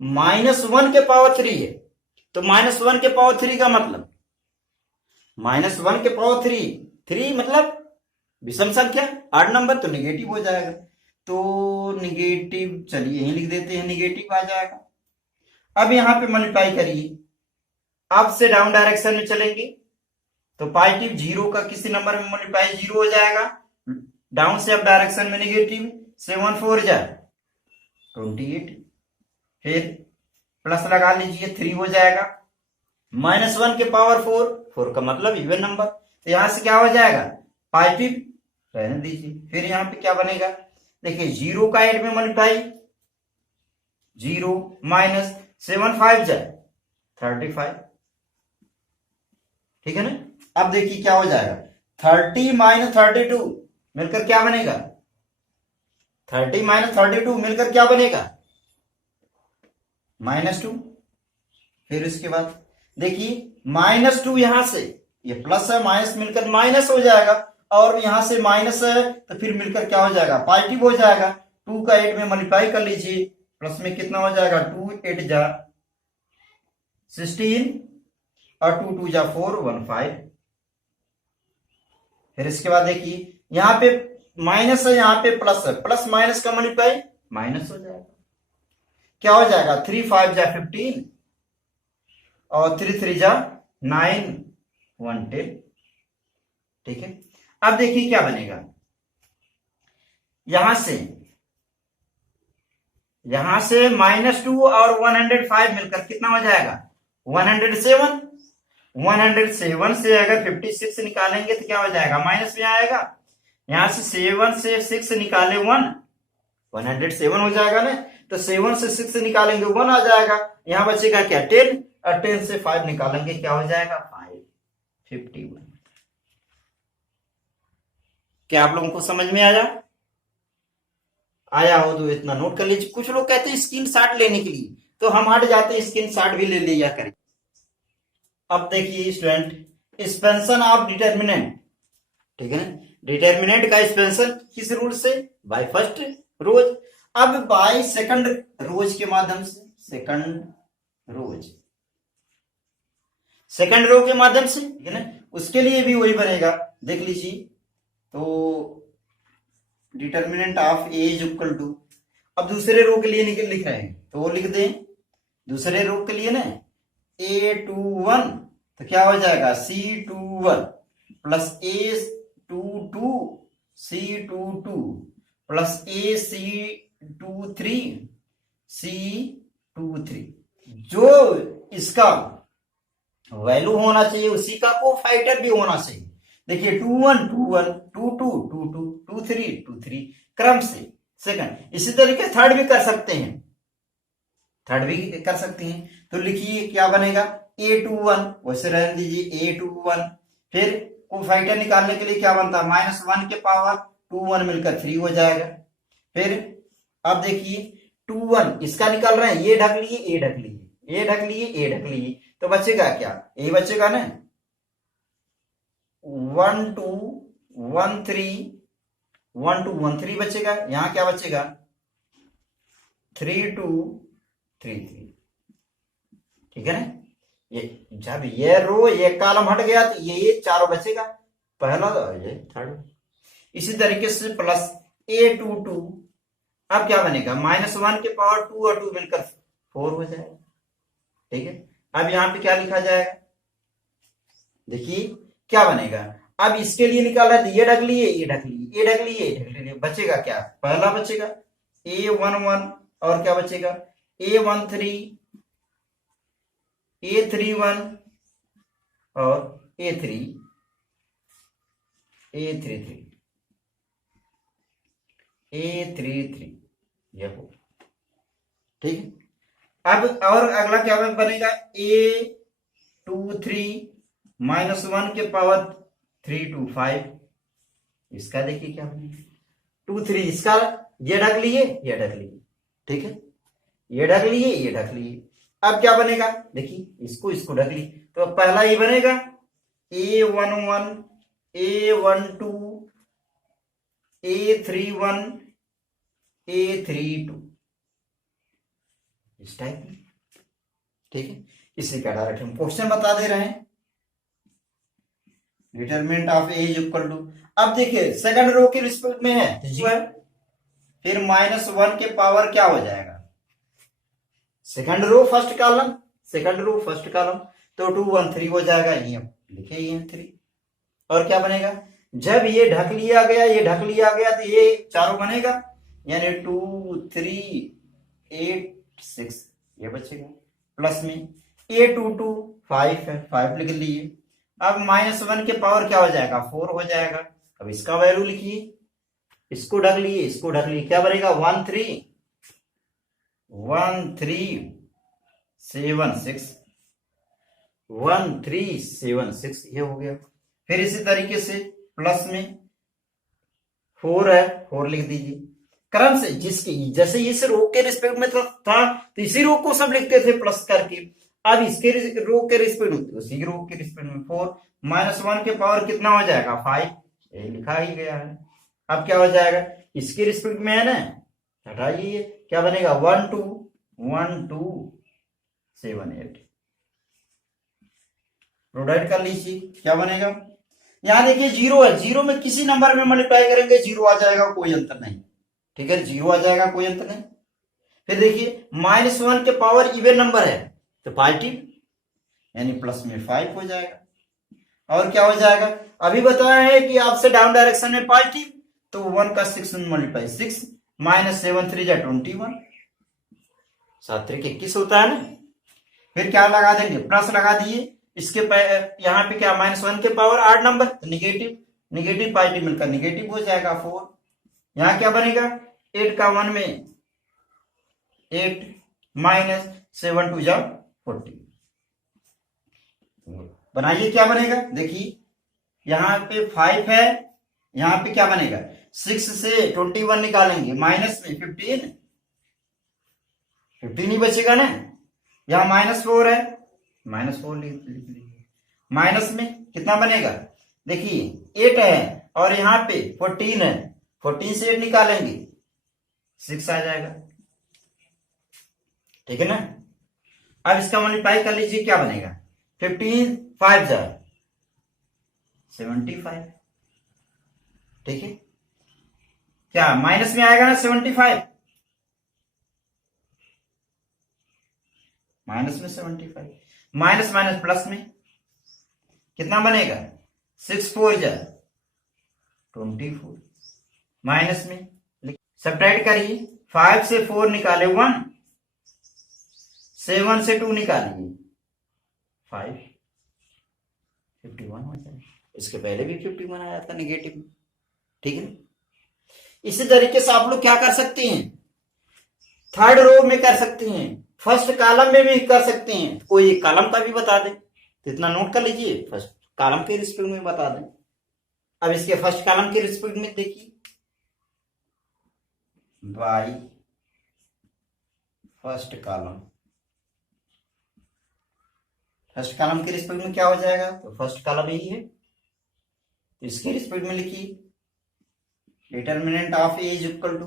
-1 के पावर 3 है, तो -1 के पावर 3 का मतलब, -1 के पावर 3 मतलब विषम संख्या, 8 नंबर, तो निगेटिव हो जाएगा, तो निगेटिव, चलिए यही लिख देते हैं, निगेटिव आ जाएगा। अब यहां पे मल्टीप्लाई करिए, अप से डाउन डायरेक्शन में चलेंगे तो पॉजिटिव, 0 का किसी नंबर में मल्टीप्लाई 0 हो जाएगा, डाउन से अप डायरेक्शन में नेगेटिव, 7 4 जा 28, फिर प्लस लगा लीजिए, 3 हो जाएगा, -1 के पावर 4 का मतलब इवन नंबर, तो यहां से क्या हो जाएगा पॉजिटिव, रहने दीजिए। फिर यहां पे क्या बनेगा, देखिए 0 का 8 में मल्टीप्लाई, 0 -7 5 जा 35। ठीक है ना, अब देखिए क्या हो जाएगा, 30 32 मिलकर क्या बनेगा, 30 32 मिलकर क्या बनेगा -2। फिर इसके बाद देखिए -2, यहां से ये प्लस है, माइनस मिलकर माइनस हो जाएगा, और यहां से माइनस है तो फिर मिलकर क्या हो जाएगा पॉजिटिव हो जाएगा। 2 का 8 में मल्टीप्लाई कर लीजिए, प्लस में कितना हो जाएगा, 2 8 जा 16 और 2 2 जा 4 1 5। फिर इसके बाद देखिए यहां पे माइनस है, यहां पे प्लस है, प्लस माइनस का मल्टीप्लाई माइनस हो जाएगा, क्या हो जाएगा 3 5 जा 15 और 3 3 जा 9 1 10। ठीक है, अब देखिए क्या बनेगा, यहां से -2 और 105 मिलकर कितना हो जाएगा 107, 107 से अगर 56 निकालेंगे तो क्या हो जाएगा, माइनस में आएगा। यहां से 7 से 6 निकाले 107 हो जाएगा ना, तो 7 से 6 निकालेंगे 1 आ जाएगा। यहां बचेगा क्या, 10, और 10 से 5 निकालेंगे क्या हो जाएगा, 551। क्या आप लोगों को समझ में आया हो तो इतना नोट कर लीजिए। कुछ लोग कहते हैं स्क्रीन शॉट लेने के लिए, तो हम हट जाते हैं, स्क्रीन शॉट भी ले लिया करें। अब देखिए स्टूडेंट, एक्सपेंशन ऑफ डिटर्मिनेंट, ठीक है, डिटर्मिनेंट का एक्सपेंशन किस रूल से, बाय फर्स्ट रोज। अब बाय सेकंड रोज के माध्यम से, सेकंड रो के माध्यम से, ठीक है ना, उसके लिए भी वही बनेगा, देख लीजिए। तो determinant of A is equal to, अब दूसरे रो के लिए लिख रहे हैं तो वो लिख दें, दूसरे रो के लिए ना A21, तो क्या हो जाएगा C21 plus A22 C22 plus AC23 C23। जो इसका वैल्यू होना चाहिए उसी का कोफैक्टर भी होना चाहिए। देखिए 21 21 22 22 23 23 क्रम से सेकंड। इसी तरीके थर्ड भी कर सकते हैं, तो लिखिए क्या बनेगा, A21 वैसे रहने दीजिए A21, फिर कोफैक्टर निकालने के लिए क्या बनता है, -1 के पावर 21 मिलकर 3 हो जाएगा। फिर अब देखिए 21 इसका निकाल रहे हैं, ये ढक लिए ए ढक लिए, ए ढक लिए ए ढक लिए, तो बचेगा क्या, ए बचेगा ना 1 2 1 3 1 2 1 3 बचेगा। यहां क्या बचेगा 3 2 3 3, ठीक है ना। ये जब ये रो ये कॉलम हट गया तो ये चारों बचेगा, पहला ये थर्ड। इसी तरीके से प्लस A22, अब क्या बनेगा -1 के पावर 2 और 2 मिलकर 4 हो जाएगा, ठीक है। अब यहां पे क्या लिखा जाएगा, देखिए क्या बनेगा। अब इसके लिए निकाल रहा है, ये ढक लिए ये ढक लिए ये ढक लिए ये ढक लिए, बचेगा क्या, पहला बचेगा A11 और क्या बचेगा A13 A31 और A33 A33 ये हो, ठीक है। अब और अगला क्या बनेगा A23 -1 के पावर 3 2 5, इसका देखिए क्या बनेगा 2 3, इसका ये ढक लिए ये ढक लिए, ठीक है, ये ढक लिए ये ढक लिए। अब क्या बनेगा, देखिए इसको ढक ली, तो पहला ये बनेगा A11 A12 A31 A32, इस टाइप में, ठीक है। इसी का डायरेक्ट हम क्वेश्चन बता दे रहे हैं, determinant of A is equal to. अब देखिए सेकंड रो के रिस्पेक्ट में है जो है, फिर -1 के पावर क्या हो जाएगा, सेकंड रो फर्स्ट कॉलम, तो 2 1 3 हो जाएगा, ये लिखे ये 3। और क्या बनेगा, जब ये ढक लिया गया तो ये चारों बनेगा, यानी 2 3 8 6 ये बचेगा। प्लस में A22 5 है, 5 लिख लिए। अब -1 के पावर क्या हो जाएगा 4 हो जाएगा। अब इसका वैल्यू लिखिए, इसको ढक लिए, क्या बनेगा 1 3 1 3 7 6 1 3 7 6 ये हो गया। फिर इसी तरीके से प्लस में 4 है, 4 लिख दीजिए। क्रम से जिसकी जैसे इस रो के रिस्पेक्ट में था तो इसी रो को सब लिखते थे प्लस करके। अब इसके रो के रिस्पेक्ट में उसी रो के रिस्पेक्ट में 4 -1 के पावर कितना हो जाएगा 5, ये लिखा ही गया है। अब क्या हो जाएगा, इसके रिस्पेक्ट में है ना, हटाइए, क्या बनेगा 1 2 1 2 7 8, प्रोडक्ट कर लीजिए, क्या बनेगा। यहां देखिए 0 है, 0 में किसी नंबर में मल्टीप्लाई करेंगे 0 आ जाएगा, कोई अंतर नहीं, ठीक है, 0 आ जाएगा, कोई अंतर नहीं। फिर देखिए -1 के पावर इवन नंबर है तो पॉजिटिव, यानी प्लस में 5 हो जाएगा। और क्या हो जाएगा, अभी बताया है कि आपसे डाउन डायरेक्शन में पॉजिटिव, तो 1 का 6 मल्टीप्लाई 6 -7 3 जा 21, 7 3 21 होता है ना। फिर क्या लगा देंगे, प्लस लगा दिए, इसके यहाँ पे क्या -1 के पावर 8 नंबर, तो निगेटिव निगेटिव पॉजिटिव मिलकर निगेटिव हो जाएगा 4। यहाँ क्या बनेगा 8 का 1 में 8 -7 2 जा 40। बनाइए क्या बनेगा, देखिए यहाँ पे 5 है, यहाँ पे क्या बनेगा 6 से 21 निकालेंगे माइनस में 15 ही बचेगा ना। यहाँ -4 है, -4 लिख लीजिए, माइनस में कितना बनेगा देखिए 8 है और यहाँ पे 14 है, 14 से 8 निकालेंगे 6 आ जाएगा, ठीक है ना। अब इसका मल्टीप्लाई कर लीजिए, क्या बनेगा 15 5 जा 75, ठीक है। क्या माइनस में आएगा ना 75, माइनस में 75, माइनस माइनस प्लस में कितना बनेगा 6 4 जा 24, माइनस में सब्ट्रैक्ट करिए, 5 से 4 निकाले 1, 7 से 2 निकालिए 5, 51 हो जाएगा। इसके पहले भी 51 आया था निगेटिव, ठीक है। इसी तरीके से आप लोग क्या कर सकते हैं, थर्ड रो में कर सकते हैं, फर्स्ट कॉलम में भी कर सकते हैं। कोई एक कॉलम का भी बता दें तो इतना नोट कर लीजिए, फर्स्ट कॉलम के रिस्पेक्ट में बता दें। अब इसके फर्स्ट कॉलम के रिस्पेक्ट में देखिए by first column, first column के रिस्पेक्ट में क्या हो जाएगा, तो फर्स्ट कॉलम यही है, तो इसके रिस्पेक्ट में लिखिए determinant of A is equal to,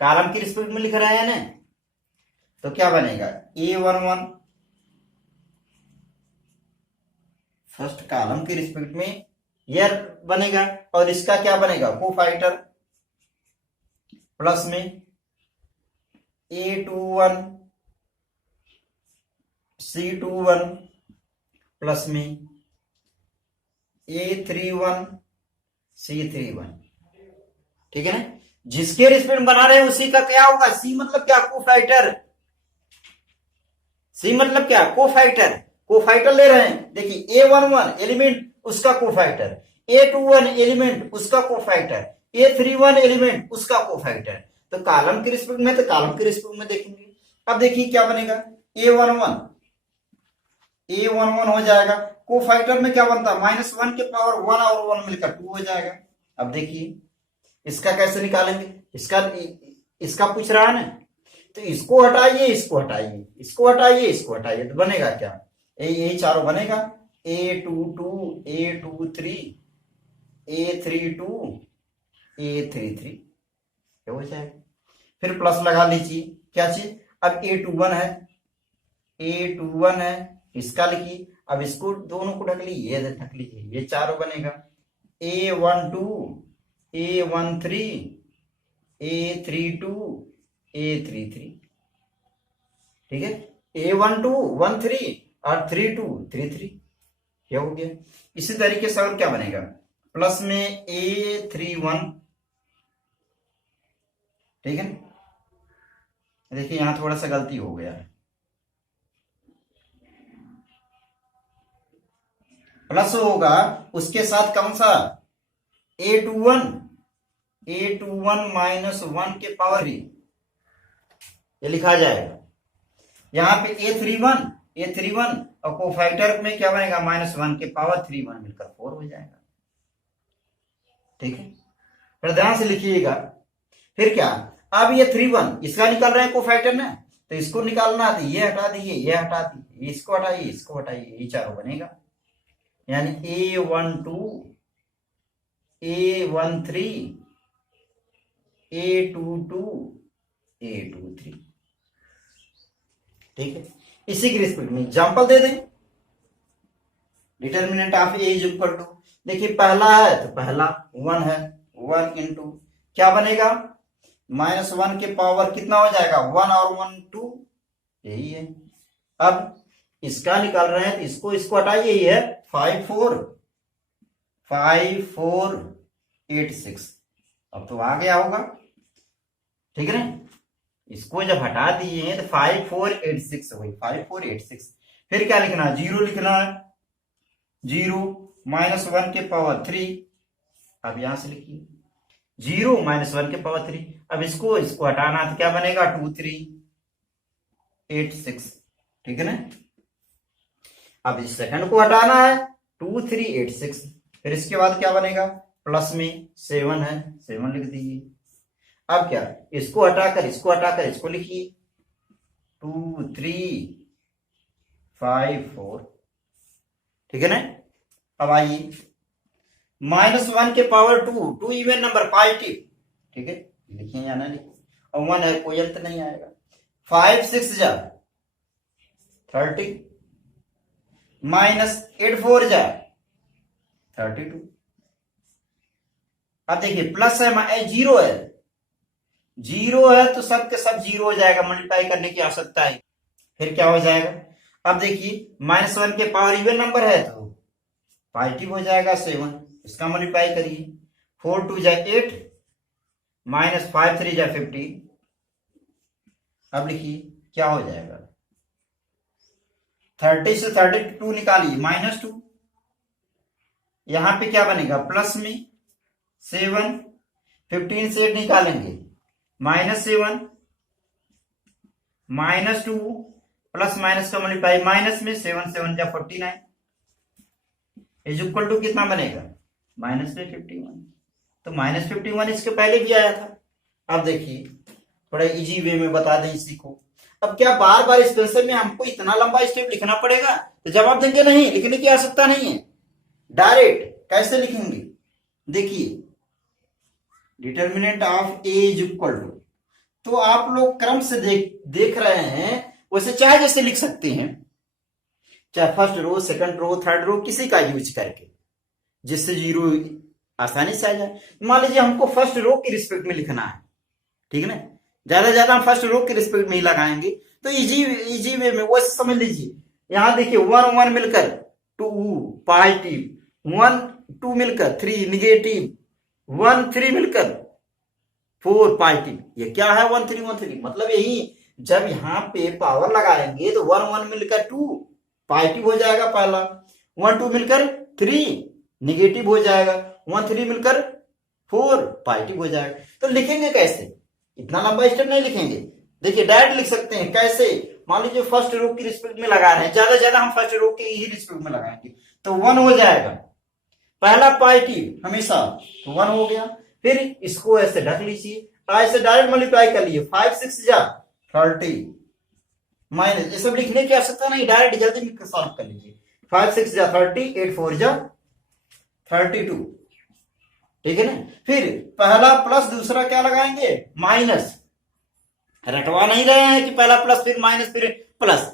column के रिस्पेक्ट में लिख रहे हैं ना, तो क्या बनेगा A11 फर्स्ट कॉलम के रिस्पेक्ट में यह बनेगा, और इसका क्या बनेगा कोफैक्टर, प्लस में A21 C21 प्लस में A31 C31, ठीक है ना। जिसके रिस्पेक्ट बना रहे हैं उसी का क्या होगा, सी मतलब क्या कोफैक्टर, सी मतलब क्या कोफैक्टर, कोफैक्टर ले रहे हैं। देखिए A11 एलिमेंट उसका कोफैक्टर, A21 एलिमेंट उसका कोफैक्टर, A31 एलिमेंट उसका कोफैक्टर, तो कॉलम के रिस्पेक्ट में तो कॉलम के रिस्पेक्ट में देखेंगे। अब देखिए क्या बनेगा A11 हो जाएगा, कोफैक्टर में क्या बनता है -1 के पावर 1 और 1 मिलकर 2 हो जाएगा। अब देखिए इसका कैसे निकालेंगे, इसका पूछ रहा है ना, तो इसको हटाइए इसको हटाइए इसको हटाइए इसको हटाइए, तो बनेगा क्या यही चारों बनेगा A22 A23 A32 A33 हो जाएगा। फिर प्लस लगा लीजिए, क्या चीज, अब A21 है इसका लिखिए, अब इसको दोनों को ढक लीजिए, ये ढक लीजिए, ये चारों बनेगा A12 A13 A32 A33, ठीक है, A12 13 और 32 33, क्या हो गया। इसी तरीके से और क्या बनेगा, प्लस में A31, ठीक है। देखिए यहां थोड़ा सा गलती हो गया है, प्लस होगा उसके साथ कौन सा A21 -1 के पावर 3, ये लिखा जाएगा। यहां पे A31 और कोफैक्टर में क्या बनेगा -1 के पावर 3 1 मिलकर 4 हो जाएगा, ठीक है। फिर ध्यान से लिखिएगा, फिर क्या, अब ये 31 इसका निकाल रहे हैं कोफैक्टर ना, तो इसको निकालना है, तो ये हटा दीजिए ये हटा दीजिए इसको हटाइए इसको हटाइए, ये चारों बनेगा, यानी A12 A13 A22 A23, ठीक है। इसी के रिस्पेक्ट में एग्जांपल दे दें, determinant of A is equal to, देखिए पहला है तो पहला 1 है, 1 इंटू क्या बनेगा -1 के पावर कितना हो जाएगा 1 और 1 2, यही है। अब इसका निकाल रहे हैं तो इसको हटाइए, यही है 5 4 8 6, अब तो आ गया होगा, ठीक है ना। इसको जब हटा दिए तो 5 4 8 6 हुई, 5 4 8 6। फिर क्या लिखना है, 0 लिखना है, 0 -1 के पावर 3। अब यहां से लिखिए 0 -1 के पावर 3। अब इसको हटाना तो क्या बनेगा, 2 3 8 6, ठीक है ना। अब इस सेकंड को हटाना है, 2 3 8 6। फिर इसके बाद क्या बनेगा, प्लस में 7 है, 7 लिख दीजिए। अब क्या, इसको हटाकर इसको लिखिए, 2 3 5 4, ठीक है ना। अब आइए -1 के पावर 2 इवन नंबर पॉजिटिव, ठीक है, लिखिए या ना लिखिए, और 1 है, कोई अंत नहीं आएगा। 5 6 जा 30, -8 4 जा 32। अब देखिए प्लस है, 0 है, 0 है तो सब के सब 0 हो जाएगा, मल्टीप्लाई करने की आवश्यकता है। फिर क्या हो जाएगा, अब देखिए -1 के पावर इवन नंबर है तो पॉजिटिव हो जाएगा 7, इसका मल्टीप्लाई करिए, 4 2 जा 8, -5 3 जा 15। अब लिखिए क्या हो जाएगा, 30 से 32 निकालिए, -2, यहां पे क्या बनेगा, प्लस में 7, 15 से 8 निकालेंगे, -7, -2, प्लस माइनस का मल्टीप्लाई, माइनस में 7 7 जा 49 इज इक्वल टू कितना बनेगा, -51। तो -51 इसके पहले भी आया था। अब देखिए थोड़ा इजी वे में बता दें इसी को। अब क्या बार बार इस क्वेश्चन में हमको इतना लंबा स्टेप लिखना पड़ेगा, तो जवाब देंगे नहीं, लिखने की आवश्यकता नहीं है, डायरेक्ट कैसे लिखेंगे, देखिए determinant of A is equal to, तो आप लोग क्रम से देख रहे हैं, वैसे चाहे जैसे लिख सकते हैं, चाहे first row, second row, third row, किसी का यूज करके, जिससे 0 आसानी से आ जाए। मान लीजिए हमको फर्स्ट रो की रिस्पेक्ट में लिखना है, ठीक है ना, ज्यादा हम फर्स्ट रो की रिस्पेक्ट में ही लगाएंगे, तो इजी वे में वैसे समझ लीजिए। यहां देखिए 1 1 मिलकर 2 पॉजिटिव, 1 2 मिलकर 3 निगेटिव, 1 3 मिलकर 4 पॉजिटिव। ये क्या है 1 3 1 3, मतलब यही जब यहाँ पे पावर लगाएंगे तो 1 1 मिलकर 2 पॉजिटिव हो जाएगा पहला, 1 2 मिलकर 3 निगेटिव हो जाएगा, 1 3 मिलकर 4 पॉजिटिव हो जाएगा। तो लिखेंगे कैसे, इतना लंबा स्टेप नहीं लिखेंगे, देखिए डायरेक्ट लिख सकते हैं। कैसे, मान लीजिए फर्स्ट रो की रिस्पेक्ट में लगा रहे हैं, ज्यादा हम फर्स्ट रो की ही रिस्पेक्ट में लगाएंगे, तो 1 हो जाएगा, पहला पॉजिटिव हमेशा, तो 1 हो गया। फिर इसको ऐसे ढक लीजिए, ऐसे डायरेक्ट मल्टीप्लाई कर लिए, 5 6 जा 30, माइनस, ये सब लिखने की आवश्यकता नहीं, डायरेक्ट जल्दी सॉल्व कर लीजिए, 5 6 जा 30, 8 4 जा 32, ठीक है ना। फिर पहला प्लस, दूसरा क्या लगाएंगे, माइनस, रटवा नहीं रहे हैं कि पहला प्लस फिर माइनस फिर प्लस,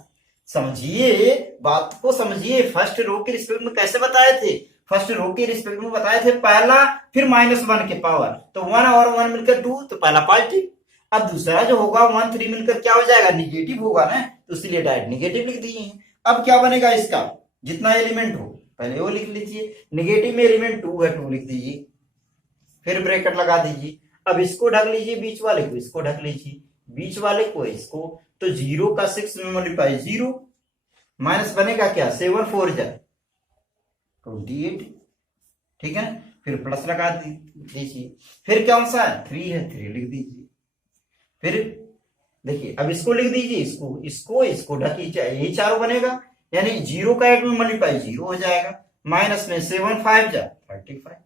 समझिए बात को समझिए। फर्स्ट रो के रिस्पेक्ट में कैसे बताए थे, फर्स्ट रो के रिस्पेक्ट में बताए थे पहला फिर -1 के पावर, तो 1 और 1 मिलकर 2, तो पहला पॉजिटिव। अब दूसरा जो होगा 1 3 मिलकर क्या हो जाएगा, निगेटिव होगा ना, तो इसलिए डायरेक्ट निगेटिव लिख दिए। अब क्या बनेगा इसका, जितना एलिमेंट हो पहले वो लिख लीजिए, निगेटिव में एलिमेंट 2 है, 2 लिख दीजिए, फिर ब्रैकेट लगा दीजिए। अब इसको ढक लीजिए, बीच वाले को इसको ढक लीजिए, बीच वाले को इसको, तो 0 का 6 में मल्टीप्लाई 0, माइनस बनेगा क्या, 7 4 जा 28, ठीक है। फिर प्लस लगा दीजिए, फिर कौन सा है, 3 है, 3 लिख दीजिए। फिर देखिए अब इसको लिख दीजिए, इसको ढकी, यही चारों बनेगा, यानी 0 का 8 में मल्टीप्लाई 0 हो जाएगा, माइनस में 7 5 जा 35,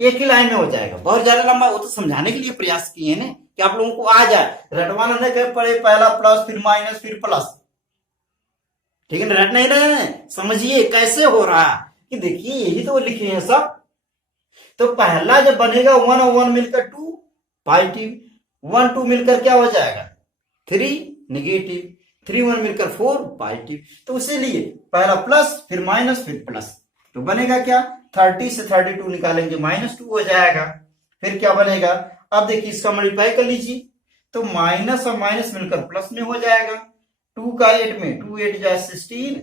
एक ही लाइन में हो जाएगा। बहुत ज्यादा लंबा, वो तो समझाने के लिए प्रयास किए ना कि आप लोगों को आ जाए, रटवाना नहीं कर पड़े, पहला प्लस फिर माइनस फिर प्लस, ठीक है ना, रट नहीं रहे हैं, समझिए कैसे हो रहा है कि देखिए यही तो लिखे हैं सब। तो पहला जब बनेगा 1 और 1 मिलकर 2 पॉजिटिव, 1 2 मिलकर क्या हो जाएगा 3 निगेटिव, 3 1 मिलकर 4 पॉजिटिव, तो इसीलिए पहला प्लस फिर माइनस फिर प्लस, तो बनेगा क्या, 30 से 32 निकालेंगे, -2 हो जाएगा। फिर क्या बनेगा, अब देखिए इसका मल्टीप्लाई कर लीजिए, तो माइनस और माइनस मिलकर प्लस में हो जाएगा, 2 का 8 में 2 8 जा 16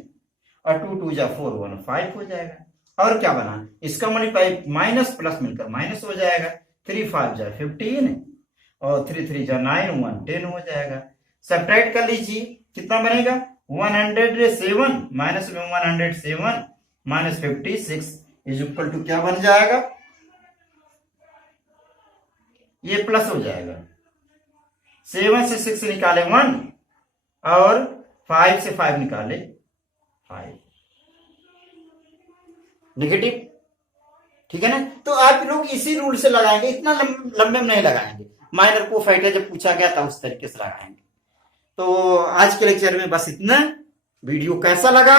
और 2 2 जा 4 1 5 हो जाएगा। और क्या बना, इसका मल्टीप्लाई माइनस प्लस मिलकर माइनस हो जाएगा, 3 5 जा 15 और 3 3 जा 9 1 10 हो जाएगा। सब्ट्रैक्ट कर लीजिए, कितना बनेगा 107 माइनस में 107 माइनस 56 इज इक्वल टू क्या बन जाएगा, ये प्लस हो जाएगा। 7 से 6 निकाले 1 और 5 से 5 निकाले 5, नेगेटिव। ठीक है ना। तो आप लोग इसी रूल से लगाएंगे, इतना लंबे में नहीं लगाएंगे। माइनर को फाइटर जब पूछा गया था उस तरीके से लगाएंगे। तो आज के लेक्चर में बस इतना। वीडियो कैसा लगा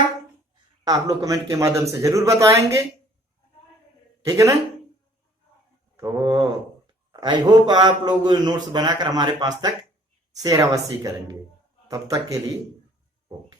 आप लोग कमेंट के माध्यम से जरूर बताएंगे, ठीक है ना। तो आई होप आप लोग नोट्स बनाकर हमारे पास तक शेयर अवश्य करेंगे। तब तक के लिए ओके।